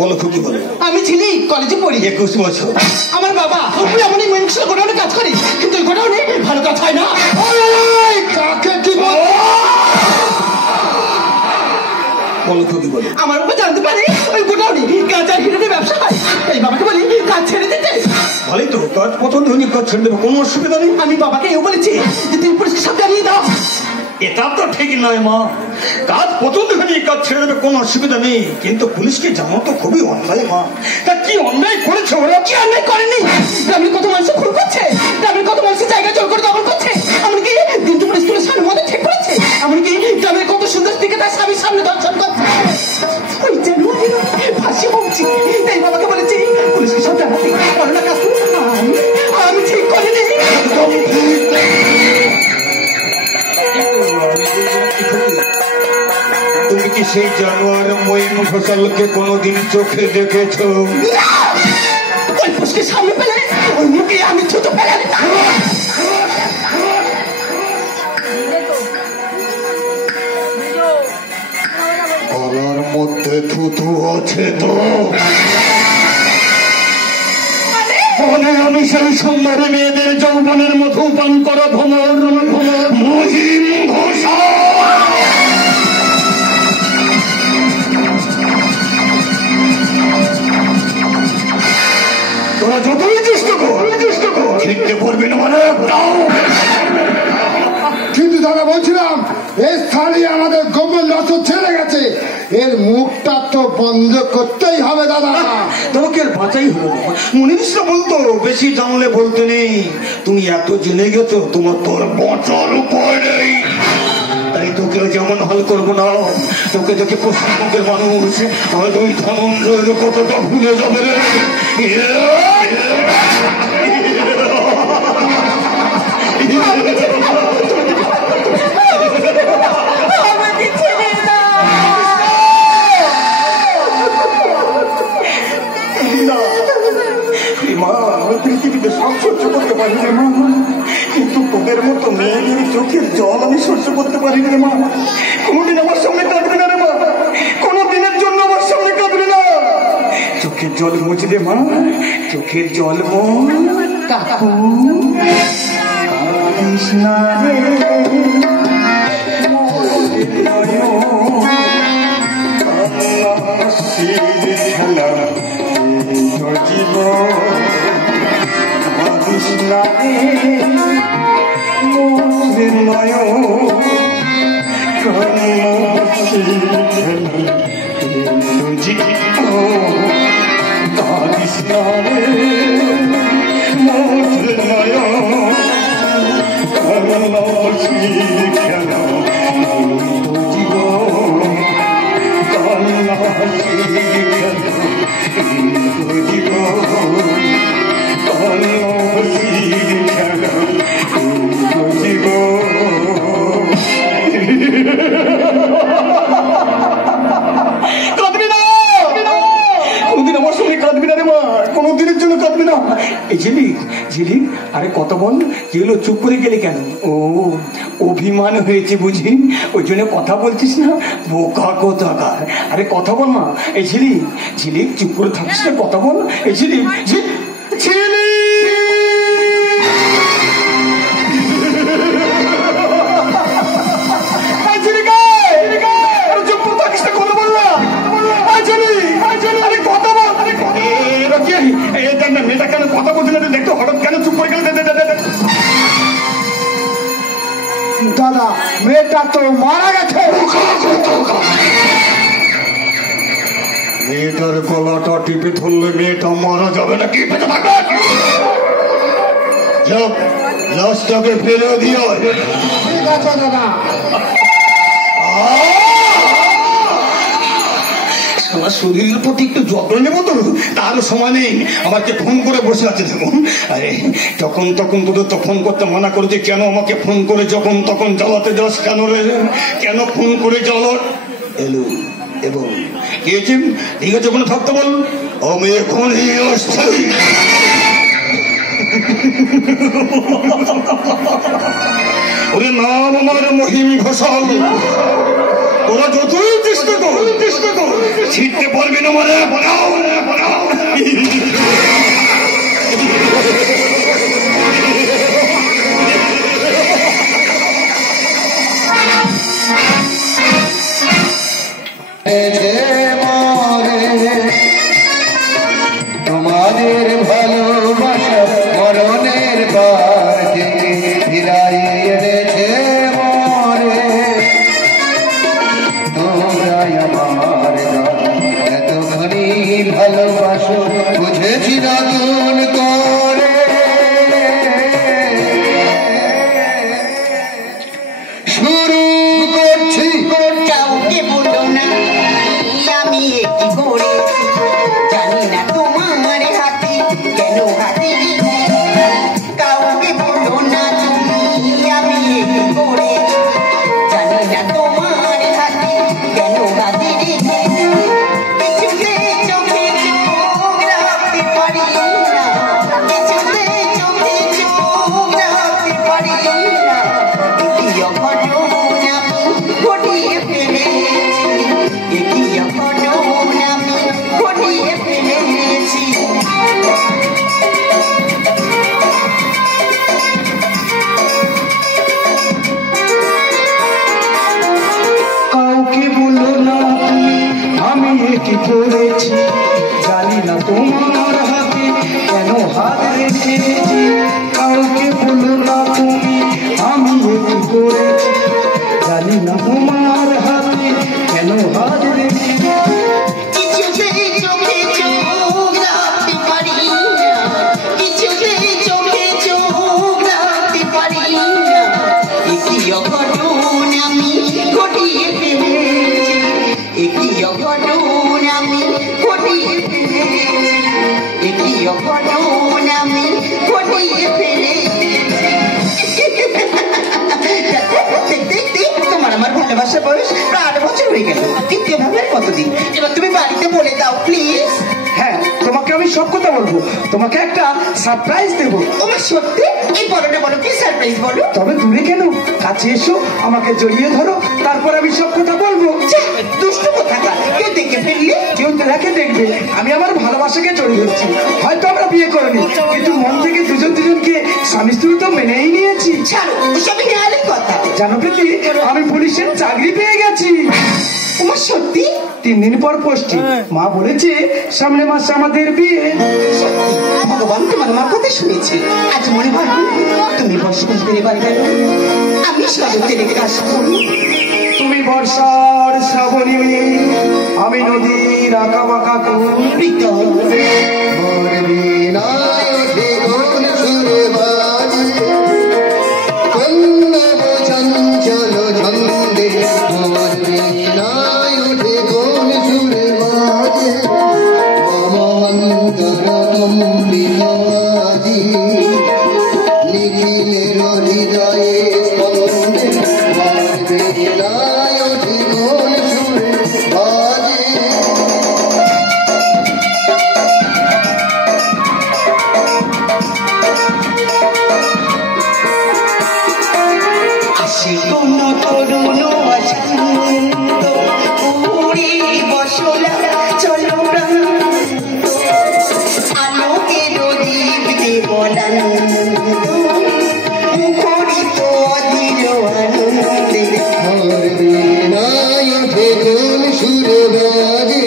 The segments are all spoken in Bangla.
বলো খুকি বলো। আমি ছিলি কলেজে পড়ি, 21 বছর। আমার বাবা এমনই মেনশন গোডাউনে কাজ করি, কিন্তু ওই গোডাউনে ভালো কাজ হয় না। কাকে কি বলো খুকি বলো। আমার বাবা জানতে পারে ওই গোডাউনে গাঁজার হিরোদের ব্যবসা হয়, তাই বাবাকে বলি কাজ ছেড়ে দিতে। ভালোই তো, কাজ পছন্দ হয়নি, কাজ ছেড়ে দেবো, কোনো অসুবিধা নেই। আমি বাবাকে এও বলেছি যে তুমি পুলিশকে সব জানিয়ে দাও। এটা তো ঠিক নয় মা, কাজ পছন্দ হয়নি কাজ ছেড়ে দেবে, কোনো অসুবিধা নেই, কিন্তু পুলিশকে জানো তো খুবই অন্যায় মা। তা কি অন্যায় করেছে ওরা? কি অন্যায় করেনি? গ্রামের কত মানুষের খুন করছে, গ্রামের কত মানুষের জায়গা জোর করে দখল করছে, এমনকি দিন দুপুরে স্কুলের সামনে মধ্যে ঠিক করেছে, এমনকি গ্রামের কত সুন্দর দিকে তার স্বামীর সামনে দর্শন করছে। ওই যেন ফাঁসি হচ্ছে, তাই বাবাকে বলেছি পুলিশকে সব জানাতে। করোনা কাজ আমি ঠিক করিনি। তুমি কি সেই জানোয়ার মঈন ফসলকে কোনোদিন চোখে দেখেছো? ওই পুলিশকে সামনে পেলে ওই মুখে আমি ছুতো ফেলে দিতাম। গলার মধ্যে থুতু আছে তো? মনে আমি সেই সুন্দরী মেয়েদের যৌবনের মধু পান করা ভ্রমর মহিম ঘোষা। তোরা যতই চেষ্টা কর ছিটতে পারবি না মানে। কিন্তু দাদা বলছিলাম এই স্থানে আমাদের গোপন রসদ ছেড়ে গেছে, এর মুখটা তো বন্ধ করতেই হবে দাদা। তোমাকে আর বাঁচাই হলো না, মুনিশরা বলতো বেশি জানলে বলতে নেই, তুমি এত জেনে গেছো তোমার তোর বাঁচার উপায় নেই। তাই তোকে যেমন হাল করবো না, তোকে দেখে পশ্চিমবঙ্গের মানুষ আর ওই ধনঞ্জয়ের কতটা ভুলে যাবে রে। পৃথিবীতে সব সহ্য করতে পারি রে মা, কিন্তু তোদের মতো মেয়েদের চোখের জল আমি সহ্য করতে পারি রে মা। কোনোদিন আমার সামনে কাঁদবে না রে মা, কোনোদিনের জন্য আমার সামনে কাঁদবে না। চোখের জল মুছে দে মা, চোখের জল কাকু কাঁদিস না রে। আরে কত বল যেগুলো চুপ করে গেলে কেন? ও অভিমান হয়েছে বুঝি, ওই জন্য কথা বলছিস না, বোকা কোথাকার। আরে কথা বল না। এই ঝিলিক চুপ করে থাকিস না, কথা বল। এই ঝিলিক মেয়েটা কেন কথা বলছে না? দেখতো হঠাৎ কেন চুপ করে গেল? দাদা মেয়েটা তো মারা গেছে। মেয়েটার গলাটা টিপে ধরলে মেয়েটা মারা যাবে নাকি? লাশটাকে ফেলে দিও। ঠিক আছে দাদা। আমার শরীরের প্রতি একটু যত্ন নেবো তো, তার সময় নেই। আমাকে ফোন করে বসে আছে দেখুন। আরে যখন তখন তোদের তো ফোন করতে মানা করেছে, কেন আমাকে ফোন করে যখন তখন জ্বালাতে যাস কেন রে? কেন ফোন করে জ্বালা এলো? এবং কি হয়েছে? ঠিক আছে ওখানে থাকতে বল, আমি এখনই আসছি। ওরে নাম আমার মহিম ঘোষাল, ওরা যতই চেষ্টা কর ছিটতে পারবে না মানে বানাও তোমাদের ভালোবাসা মরণের পার থেকে ফিরাই এনেছে মরে তোমরাই আমার এতখানি ভালোবাসো বুঝেছি নতুন করে শুরু করছি কাউকে বলো না আমি কি করেছি জানি না তোমার হাতে কেন হাতে কাউকে বলো না তুমি আমি কি করেছি জানি না তোমার হাতে কেন হাতে কিছুতে চোখে চোখ রাখতে পারি না কিছুতে চোখে চোখ রাখতে পারি না এটি অঘটন আমি ঘটিয়ে ফেলেছি এটি অঘটন আমি ঘটিয়ে ফেলেছি কাউকে বলো না তুমি আমি কি করেছি জানি না তোমার হাতে কেন হাত রেখেছি কাউকে বলো না তুমি আমি কি করেছি জানি না তোমার হাতে কেন হাত রেখেছি কিছুতে চোখে চোখ রাখতে পারি না কিছুতে চোখে চোখ রাখতে পারি না এটি অঘটন আমি ঘটিয়ে ফেলেছি এটি অঘটন আমি ঘটিয়ে ফেলেছি এটি অঘটন আমি ঘটিয়ে ফেলেছি দেখতে তোমার আমার ভালোবাসা বয়স প্রায় 8 বছর হয়ে গেল তৃতীয় ভাবের কতদিন এবার তুমি বাড়িতে বলে দাও প্লিজ হ্যাঁ তোমাকে আমি সব কথা বলবো তোমাকে একটা সারপ্রাইজ দেবো তোমার সত্যি এই বড়টা বলো কি সারপ্রাইজ বলো তবে দূরে কেন কাছে এসো আমাকে জড়িয়ে ধরো তারপর আমি সব কথা বলবো দুষ্ট কোথাকার কেউ দেখে ফেললে কেউ দেখে দেখবে আমি আমার ভালোবাসাকে জড়িয়ে ধরছি হয়তো আমরা বিয়ে করিনি কিন্তু মন থেকে দুজনকে স্বামী স্ত্রী তো মেনেই নিয়েছি ছাড়ো ওসব হেয়ালের কথা জানো প্রীতি আমি পুলিশের চাকরি পেয়ে গেছি তোমার সত্যি 3 দিন পর পোস্টিং মা বলেছে সামনে মাসে আমাদের বিয়ে সত্যি ভগবান তোমার আমার কথা শুনেছি আজ মনে হয় তুমি বসন্তের এবার গেল আমি শরতের কাজ করি তুমি বর্ষার শ্রাবণী আমি নদীর আঁকা বাঁকা প্রীতম চঞ্চল ছন্দে নাই উঠে কোন সুরে বাজে মমন্তরম্বিমাজি নিখিলের হৃদয়ে স্পন্দে নাই উঠে কোন সুরে বাজে আসে কোন তরুণ অশান্ত উড়ে বসলা চলো প্রান্ত আলোকের দীপ দেবলানন্দ মুখরিত অধীর আনন্দে নাই উঠে কোন সুরে বাজে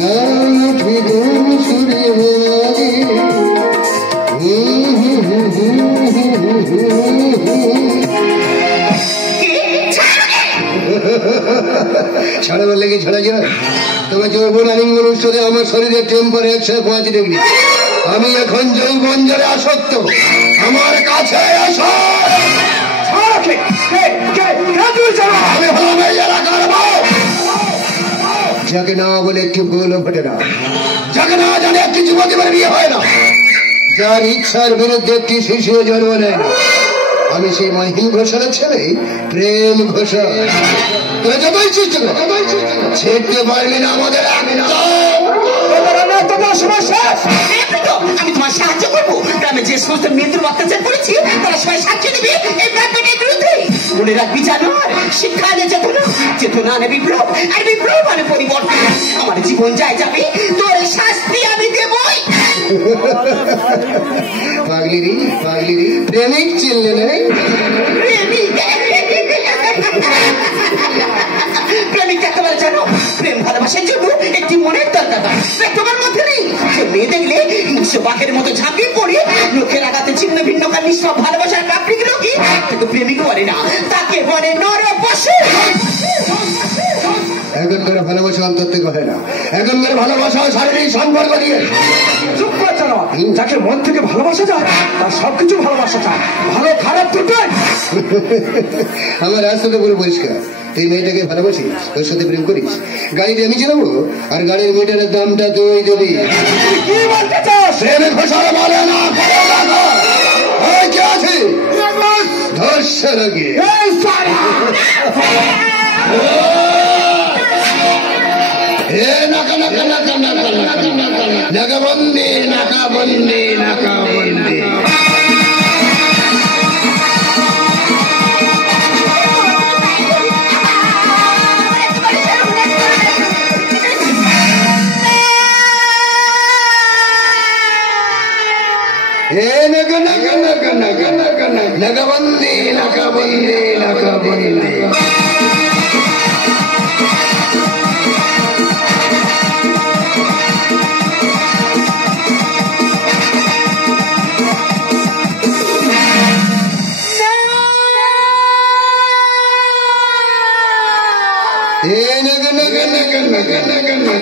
নাই উঠে কোন সুরে বাজে ছাড়া বললে কি ছাড়া যায় তবে যৌবন আলিঙ্গন উৎসবে আমার শরীরের টেম্পারেচার 105 ডিগ্রি আমি এখন যৌবন জলে আসক্ত আমার কাছে আসো আমি হলাম এই এলাকার বউ। যাকে না বলে একটি ভুলও ঘটে না যাকে না জানে একটি যুবতীর বিয়ে হয় না যার ইচ্ছার বিরুদ্ধে একটি শিশুও জন্ম নেয় না আমি সেই মহিম ঘোষণের ছেলে প্রেম ঘোষণ তোরা যতই চেষ্টা কর ছেড়তে পারবি না আমাদের আমি না আমি তোমার সাহায্য করবো গ্রামে যে সমস্ত মেয়েদের অত্যাচার করেছি তারা সবাই সাহায্য দেবে এই ব্যাপারের বিরুদ্ধে মনে রাখবি জানো শিক্ষা আনে চেতনা, চেতনা আনে বিপ্লব, আর বিপ্লব আনে পরিবর্তন। আমার জীবন যায় যাবে, তোর শাস্তি আমি দেবই। পাগলি রে প্রেমিক চিনলে নেই? প্রেমিক একেবারে জানো, প্রেম ভালোবাসার জন্য একটি মনের দরকার। তোমার মধ্যে নেই। মেয়ে দেখলে হিংস্র বাঘের মতো ঝাঁপিয়ে পড়ে লোকের আঘাতে ছিন্ন ভিন্নকার নিঃসব ভালোবাসার কাপড়ি লোকই কিন্তু প্রেমিক বলে না, তাকে বলে নর পশু। এখনকার ভালোবাসা অন্তর থেকে হয় না, এখনকার ভালোবাসা শারীরিক সম্পর্ক দিয়ে। চুপ করে জানো, যাকে মন থেকে ভালোবাসা যায় তার সবকিছু ভালোবাসা যায়, ভালো খারাপ দুটোই। আমার রাস্তাতে পুরো পরিষ্কার। তুই মেয়েটাকে ভালোবাসিস, তোর সাথে প্রেম করিস, গাড়িটা আমি চালাবো আর গাড়ির মিটারের দামটা তুই দেবি। কি বলতে চাস? প্রেমে ঘোষণা বলে না, কে আছে ধর্ষণ গিয়ে নাকাবন্দি নাকাবন্দি নাকাবন্দি। নাকাবন্দি নাকাবন্দি নাকাবন্দি।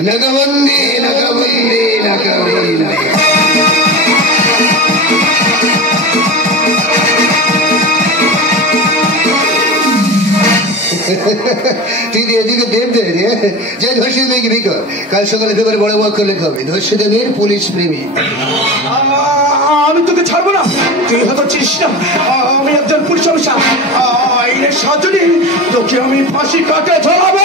নাকাবন্দি নাকাবন্দি নাকাবন্দি। তুই এদিকে দেব দে রে, যে ধর্ষিত মেয়েকে বিয়ে কর। কাল সকালে পেপারে বড় বড় করে লেখা হবে ধর্ষিত মেয়ের পুলিশ প্রেমী। আমি তোকে ছাড়বো না, তুই হয়তো চিনিস না আমি একজন পুলিশ অফিসার। আইনের সাহায্য নিয়ে তোকে আমি ফাঁসি কাটে ঝোলাবো।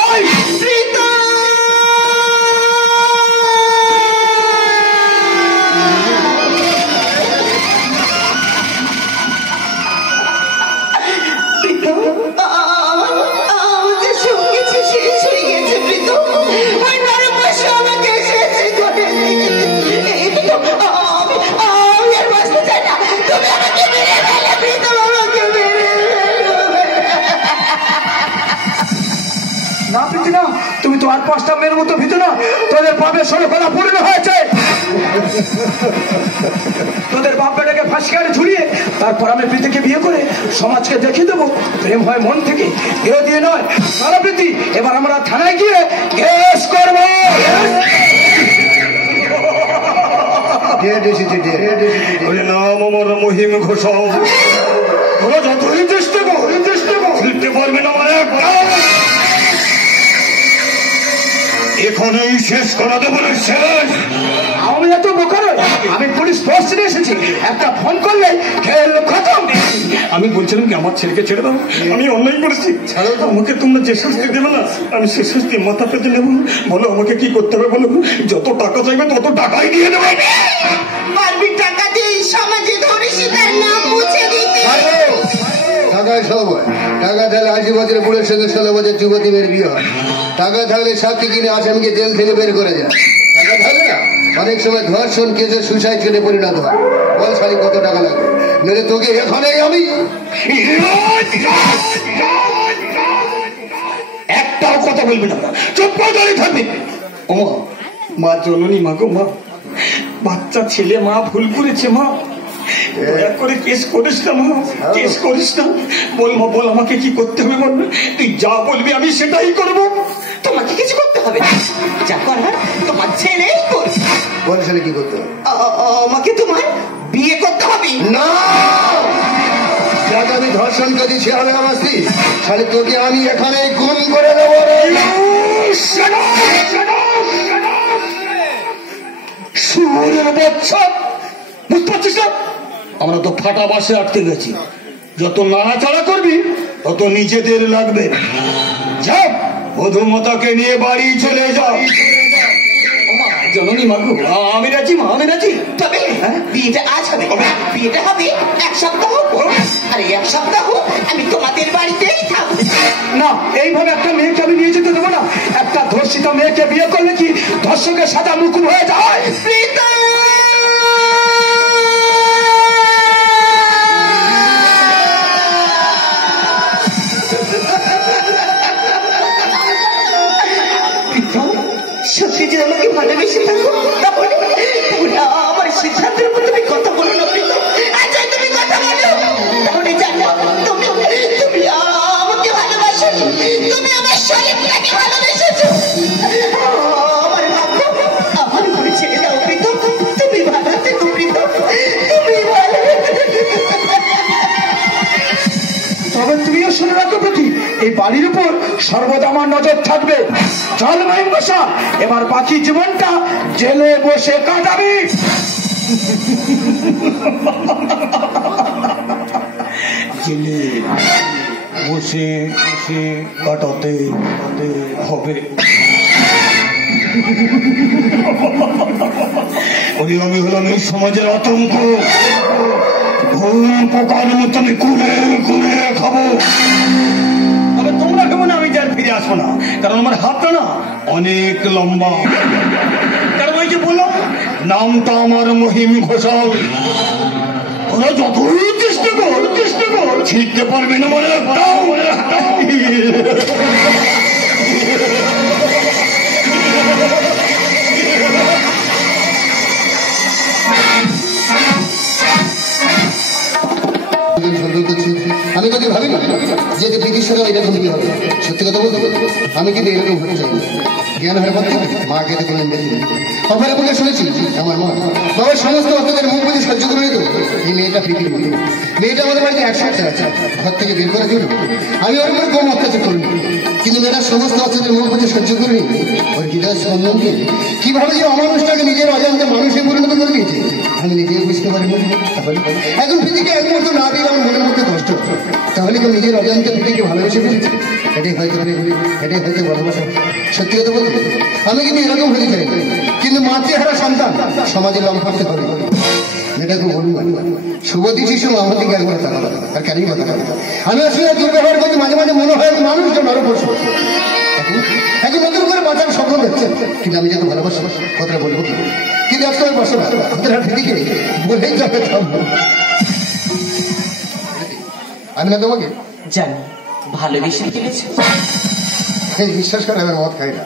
না প্রীতি না, তুমি তো আর 5টা মেয়ের মতো ভিতু না, তোদের বাপের ষোলখোলা পূর্ণ হয়েছে। তোদের বাপ বেটাকে ফাঁসি কাটে ঝুলিয়ে তারপর আমি প্রীতিকে বিয়ে করে সমাজকে দেখিয়ে দেবো প্রেম হয় মন থেকে, এও দিয়ে নয়। চলো প্রীতি, এবার আমরা থানায় গিয়ে কেস করবো। নাম আমার মহিম ঘোষাল, ওরা যতই চেষ্টা করতে পারবে না। আমার এখানেই শেষ করা দেবো না, শেষ। আমি এত বোকা নই, আমি পুলিশ পোস্টে এসেছি, একটা ফোন করলে খেল খতম। আমি বলছিলাম কি আমার ছেলেকে ছেড়ে দাও, আমি অন্যায় করেছি, ছাড়ো তো। আমাকে তোমরা যে শাস্তি দেবে না আমি সে শাস্তি মাথা পেতে নেবো। বলো আমাকে কি করতে হবে বলো, যত টাকা চাইবে তত টাকাই দিয়ে দেবো। পারবি টাকা দিয়ে সমাজে ধর্ষিতার নাম মুছে দিতে? টাকায় সব হয়, টাকা থাকলে 80 বছরের বুড়োর সঙ্গে 16 বছর যুবতী মেয়ের বিয়ে হয়। টাকা থাকলে সাক্ষী কিনে আসামিকে জেল থেকে বের করে যায়। টাকা থাকলে না অনেক সময় ধর্ষণ কেসে সুসাইড কেটে পরিণত হয়। বল শালি কত টাকা লাগবে, নইলে তোকে এখানেই আমি একটাও কথা বলবি না, চুপ করে দাঁড়িয়ে থাকবি। ও মা জননী, মা গো মা, বাচ্চা ছেলে মা ভুল করেছে মা, দয়া করে কেস করিস না মা, কেস করিস না। বল মা বল, আমাকে কি করতে হবে বল, তুই যা বলবি আমি সেটাই করবো। তোমাকে কিছু করতে হবে না, যা করার তোমার ছেলেই করবে। বল শালি কি করতে হবে? আমাকে তোমার বিয়ে করতে হবে না, যাকে আমি ধর্ষণ করেছি সে হবে আমার স্ত্রী। শালি তোকে আমি এখানে গুম করে দেবো। সুরের বাচ্চা, বুঝতে পারছিস না? আমরা তো ফাটা বাসে আটকে গেছি, যত নাড়াচাড়া করবি তত নিজেদের লাগবে। যাও, বধূমাতাকে নিয়ে বাড়ি চলে যাও। জননী মাগু, আমি রাজি মা, আমি রাজি। তবে বিয়েটা আজ হবে, বিয়েটা হবে 1 সপ্তাহ পর। আর 1 সপ্তাহ আমি তোমাদের বাড়িতেই থাকবো। না, এইভাবে একটা মেয়েকে আমি নিয়ে যেতে দেবো না। একটা ধর্ষিতা মেয়েকে বিয়ে করলে কি ধর্ষকের সাজা মুকুব হয়ে যায়? সত্যি যে আমাকে ভালোবেসে থাকো, তাহলে আমার সিদ্ধান্তের উপর তুমি কথা বলো না প্রীতম। আচ্ছা তুমি কথা বলো, তাহলে জানো তুমি আমাকে ভালোবাসো, তুমি আমার শরীরটাকে ভালোবেসেছো। আমার ভাগ্য আমার করে ছেড়ে দাও প্রীতম, তুমি ভালো থেকো প্রীতম, তুমি ভালো। তবে তুমিও শুনে রাখো প্রতি, এই বাড়ির উপর সর্বদা আমার নজর থাকবে। চল মাইন বসা, এবার বাকি জীবনটা জেলে বসে কাটাবি। জেলে বসে বসে কাটাতে হবে। ওই আমি হলাম এই সমাজের আতঙ্ক, পোকার মতো আমি কুড়ে কুড়ে খাবো। তবে তোমরা কেমন আমি যার ফিরে আসবো না, কারণ আমার হাতটা না অনেক লম্বা। কারণ ওই যে বললাম, নামটা আমার মহিম ঘোষাল। ওরা যতই চেষ্টা কর ছিঁড়তে পারবে না, মনে রাখতাম। আমি তোকে ভাবিনি যে পৃথিবীর সঙ্গে এরকম কি হবে। সত্যি কথা বলতে আমি কিন্তু এরকম হতে চাই। জ্ঞান হার পর মাকে তো কোনো দেখিনি, অপরে বলে শুনেছি আমার মা বাবার সমস্ত অত্যাচার মুখ বুঝে সহ্য করে নিত। এই মেয়েটা পৃথিবী, মেয়েটা আমাদের বাড়িতে 1 সপ্তাহ আছে, ঘর থেকে বের করার জন্য আমি ওর উপরে কম অত্যাচার করিনি, কিন্তু মেয়েটার সমস্ত অত্যাচার মুখ বুঝে সহ্য করে নি। ওর হৃদয় স্পন্দনকে কিভাবে যে অমানুষটাকে নিজের অজান্তে মানুষে পরিণত করে দিয়েছে আমি নিজেও বুঝতে পারিনি। এখন পৃথিবীকে এক মুহূর্ত না দিলে আমার মনের মধ্যে কষ্ট, তাহলে কেউ নিজের অজান্তে পৃথিবীকে ভালোবেসে ফেলেছে। এটাই হয়তো ভালোবাসা। সত্যি কথা বলতে আমি কিন্তু এরকম হতে চাই, কিন্তু মাতৃহারা সন্তান সমাজে লং করতে হবে। মেয়েটাকে বলুন শুভদী শিশু আমার দিকে একবার তাকাবো, আর কেনই কথা আমি আসলে দুর্ব্যবহার করতে মাঝে মাঝে মনে হয় আমি মানুষজন আরো পশু। এখন নতুন করে বাঁচার স্বপ্ন দেখছে, কিন্তু আমি যখন ভালোবাসি কথাটা বলবো কি, কিন্তু আজকে আমি বসে দিদিকে বলেই যাবে। আমি না তোমাকে জানি ভালোবেসে ফেলেছো। বিশ্বাস করে আমার মদ খাই না,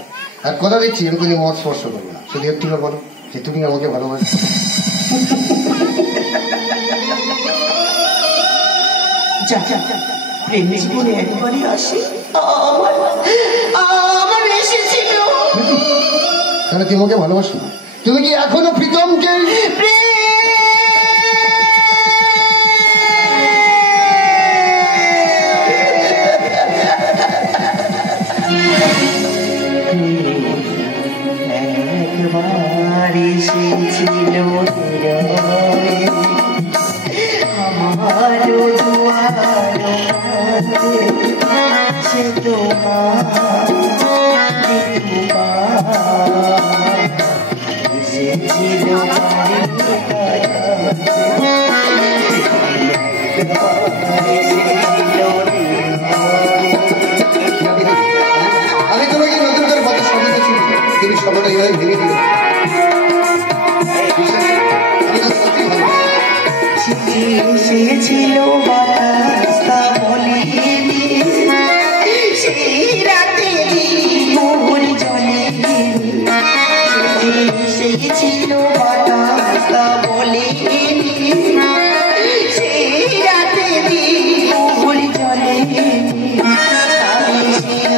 আর কথা দিচ্ছি আমি কোনো মদ স্পর্শ করবো না। শুধু একটু বলো যে তুমি আমাকে ভালোবাসো। প্রেম জীবনে একবারই আসে, আমার এসেছিল। তাহলে তুমি আমাকে ভালোবাসো, তুমি কি এখনো প্রীতমকে একবার এসেছিল আমার সে এসেছিল আমি তোমাকে নতুন করে কথা শুনিয়েছি, তুমি সবাই এইভাবে ভেঙে দিল। এসেছিল বাতাসা বলিনি, সেই রাতে মোহর জলে এসেছিল বাতাসা বলিনি, সেই রাতে মোহর জলে আমি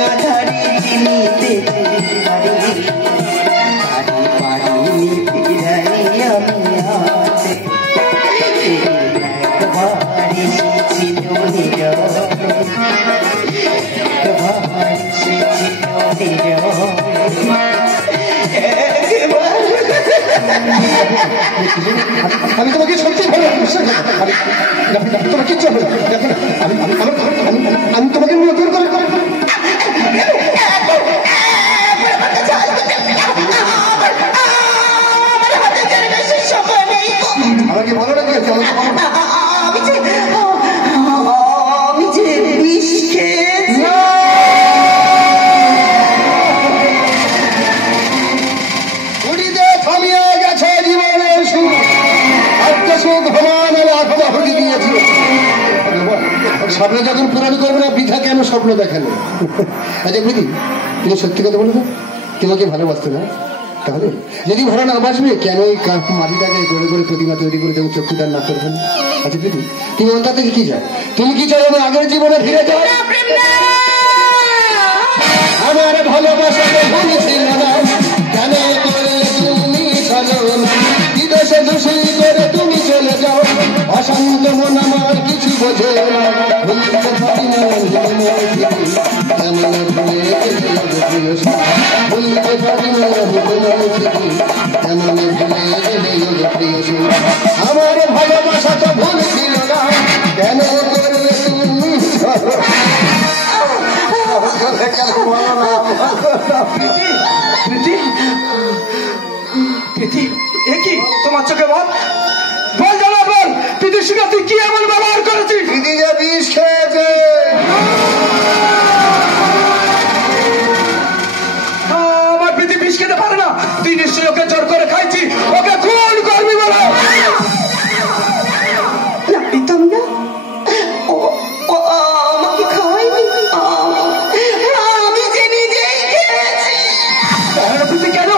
আধারে চিনিতে পারি ফিরাই আমি হাতে আমি তোমাকে সত্যি ভালো তোমার কিচ্ছু হবে আমি তোমাকে নতুন করে স্বপ্ন যখন পূরণ করবে না বৃথা কেন স্বপ্ন দেখানো? আচ্ছা প্রীতি, তুমি সত্যি কথা বলো তো, তোমাকে ভালোবাসতো না? তাহলে যদি ভালো না বাসবে কেন ওই মাটিটাকে গড়ে গড়ে প্রতিমা তৈরি করে যেমন চক্ষুদান না করবেন? আচ্ছা প্রীতি, তুমি অন্তর থেকে কি চাও? তুমি কি চাও আমি আগের জীবনে ফিরে যাও? আমার ভালোবাসাকে ভুলেছিল না, কেন করলে তুমি চলো বিদেশে দোষী করে তুমি চলে যাও? অশান্ত মন আমার কিছু বোঝে না, ভুলতে পারি না কেমন ভুলে ভুলতে পারি না কেমন ভুলে আমার ভালোবাসা তো ভুল ছিল না, কেন করলে তুমি চলো? তোমার চোখে বল বল জানা বল প্রীতির সঙ্গে তুই কি এমন ব্যবহার করেছিস? প্রীতি যে বিষ খেয়েছে। আমার প্রীতি বিষ খেতে পারে না, তুই নিশ্চয়ই ওকে জোর করে খাইছি, ওকে খুন করবি বলে। না প্রীতম না, ও আমাকে খাওয়াইনি, আমি যে নিজেই খেয়েছি। প্রীতি কেন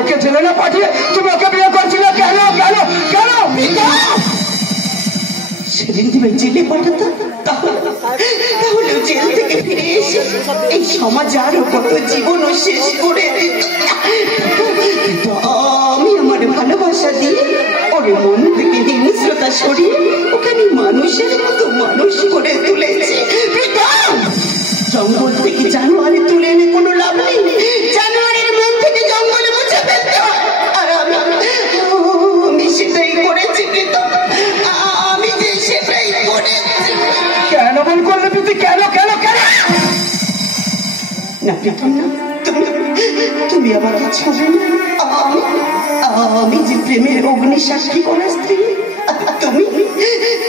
ওকে জেলে না পাঠিয়ে তুমি ওকে বিয়ে করছিলে কেন কেন কেন? সেদিন তুমি জেলে পাঠাতাম, তাহলে জেল থেকে ফিরে এসে এই সমাজ আরো কত জীবন শেষ করে দিত। আমি আমার ভালোবাসা দিয়ে ওর মন থেকে হিংস্রতা সরিয়ে ওখানে মানুষের মতো মানুষ করে তুলেছে। জঙ্গল থেকে জানোয়ারে তুলে এনে কোনো লাভ নেই, জানোয়ারের মন থেকে জঙ্গলে মুছে ফেলতে হয়। আর আমি সেটাই করেছি প্রীতম, আমি যে সেটাই করেছি। কেন মন করলে প্রীতি কেন কেন কেন? না প্রীতম না, তুমি আমার কাছে হবে না। আমি যে প্রেমের অগ্নি সাক্ষী করা স্ত্রী,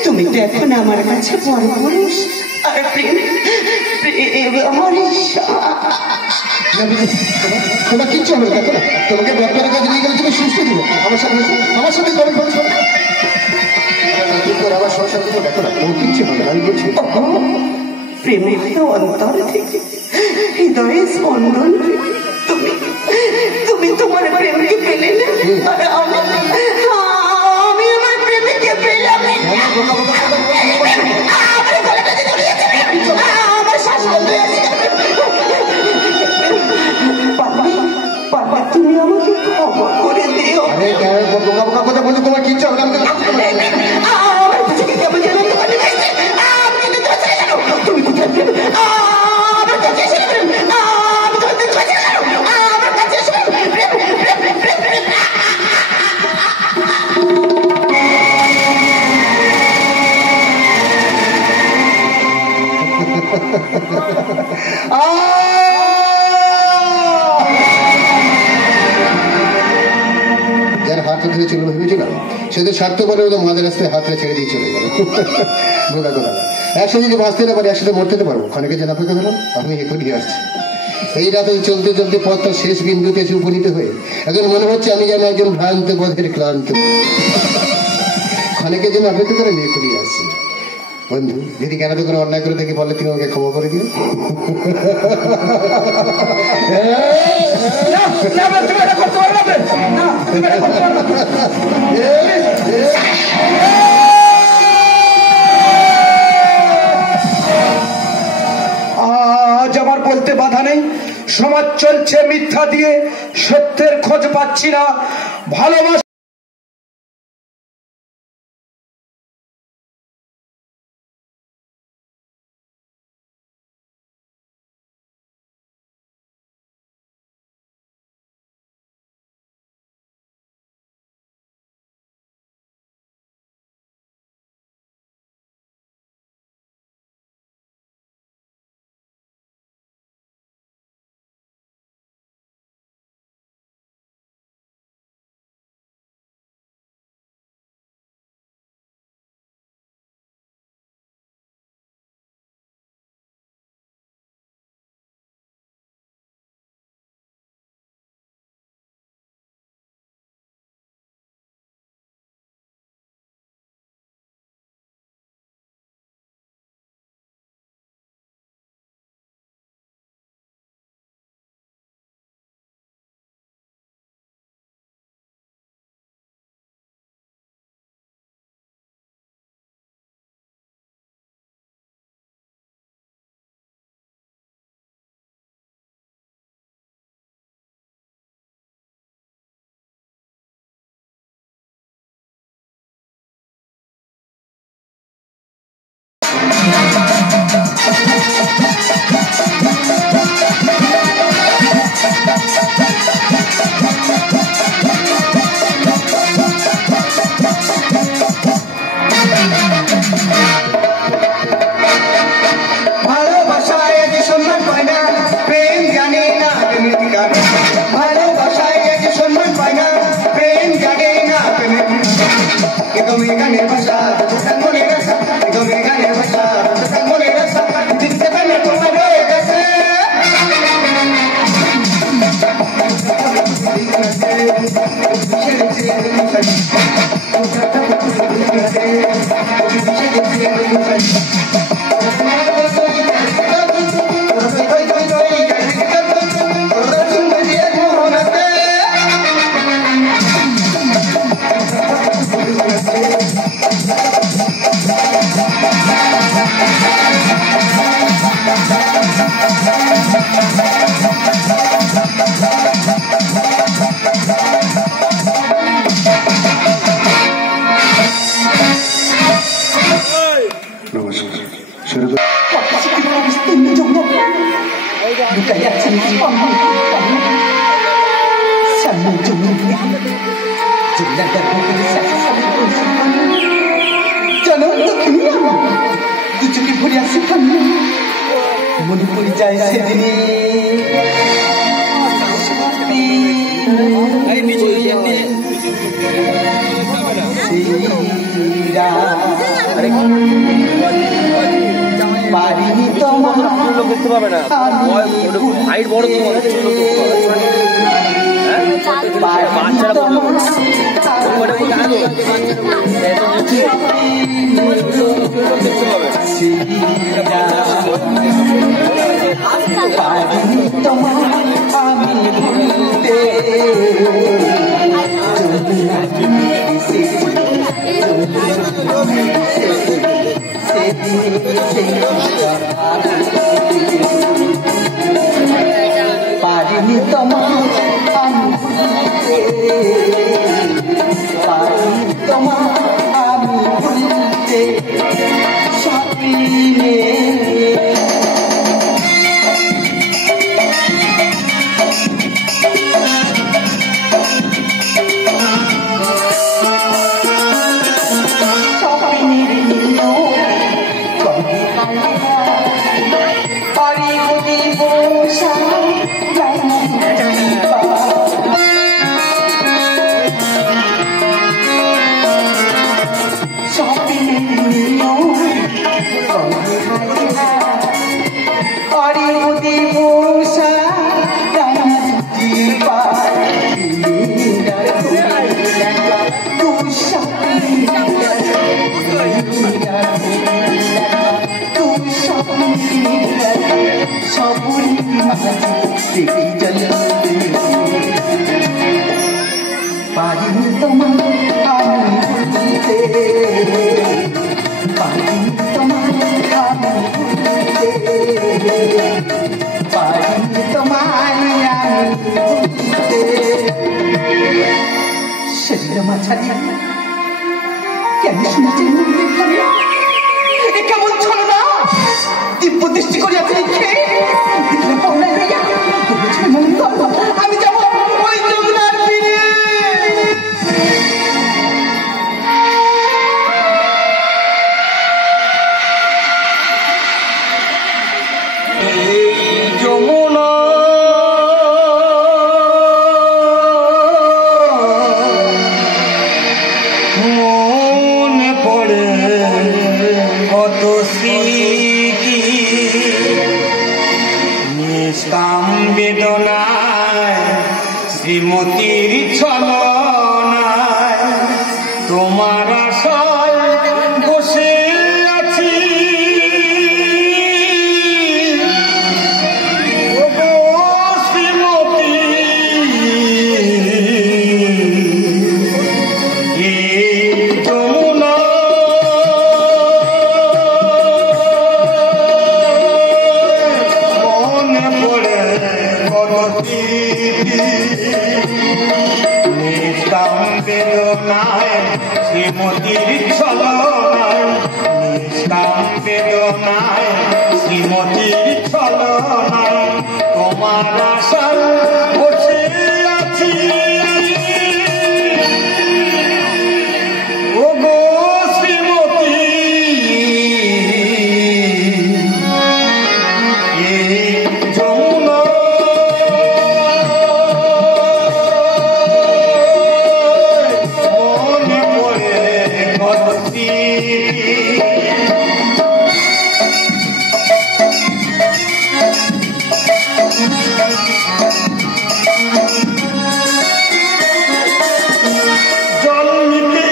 তুমি তো এখন আমার কাছে পরপুরুষ। আর প্রেম আমার তোমার কিচ্ছু হবে দেখো না, তোমাকে ডক্টরের কাছে নিয়ে গেলে তুমি সুস্থ দিবে। আমার সাথে কবে বলছো আবার সমস্যা দেখো না, তোমার কিচ্ছু হবে না, আমি বলছি। প্রেমের অন্তর থেকে হৃদয়ের স্পন্দন থেকে তুমি তোমার প্রেমকে পেলে না, আর আমি আমার প্রেমকে পেলাম। আমার শ্বাস বন্ধ হয়ে গেছে। বাবা তুমি আমাকে ক্ষমা করে দিও। আরে বোকা বোকা কথা বলছো, তোমার কিচ্ছু হবে না। আমার বুঝে কেমন যেন তোমার তুমি কোথায় আমার কাছে এসে আমি তোমার কাছে আমার কাছে এসে যার হাত ধরে চলে ভেবেছিলাম সে তো স্বার্থপরের মতো মাঝে রাস্তায় হাতটা ছেড়ে দিয়ে চলে গেল। বোকা কথা, একসাথে যদি বাঁচতে না পারি একসাথে মরতে পারবো। ক্ষণেকে যেন অপেক্ষা করলাম, আমি এখনই আসছি। এই রাতে চলতে চলতে পথটা শেষ বিন্দুতে এসে উপনীত হয়ে এখন মনে হচ্ছে আমি যেন একজন ভ্রান্ত পথের ক্লান্ত। ক্ষণেকে যেন অপেক্ষা করে আমি এখনই আসছি। বন্ধু যদি কেন তো কোনো অন্যায় করে থেকে বললে তুমি আমাকে ক্ষমা করে দিও। আজ আমার বলতে বাধা নেই, সমাজ চলছে মিথ্যা দিয়ে, সত্যের খোঁজ পাচ্ছি না। ভালোবাসা শ্রীমতীর ছলনায় নিষ্কাম বেদনায় শ্রীমতীর ছলনা তোমার আশার বসে আছি ও গো শ্রীমতী এই যমুনা মনে পড়ে কতটি জল নিতে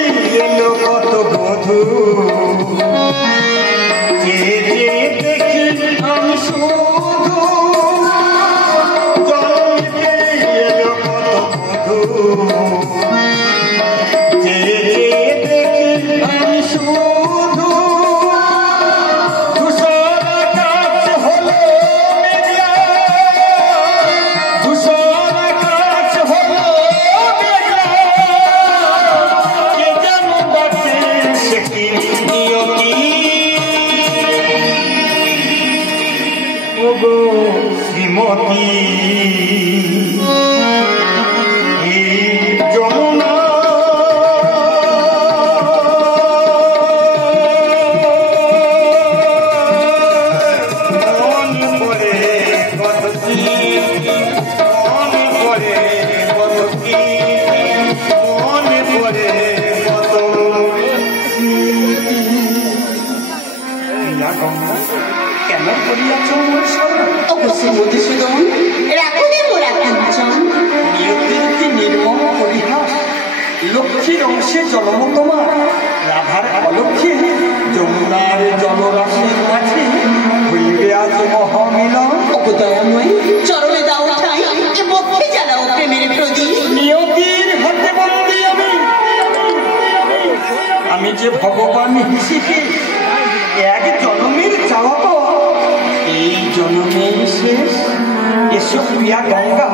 এলো কত বধূ যে যে দেখি আমি শুধু জল নিতে এলো কত বধূ যে যে দেখি আমি শুধু ধূসর আকাশ হলো মেঘলা ধূসর আকাশ হলো মেঘলা কে যেন ডাকে সে কি নিয়তি ও গো শ্রীমতী এই যমুনা মনে পড়ে কত স্মৃতি, মনে পড়ে কত স্মৃতি, মনে পড়ে কত স্মৃতি। ইয়া গঙ্গা, কেন করিয়াছ মোর স্মরণ? অবশ্যই মধুসূদন, রাখো রে মোরা কাঞ্চন। নিয়তির কি নির্মম পরিহাস, লক্ষ্মীর অংশে জন্ম তোমার, রাধার অলক্ষ্যে যমুনার জলরাশির কাছে হইবে আজ মহামিলন। অবদয়াময় চরণে দাও ঠাই, এ বক্ষে জ্বালাও প্রেমের প্রদীপ। নিয়তির হাতে বন্দী আমি যে ভগবান হিসেবে এক জন্মের চাওয়া পাওয়া এই জন্মের শেষ। এসো প্রিয়া গঙ্গা,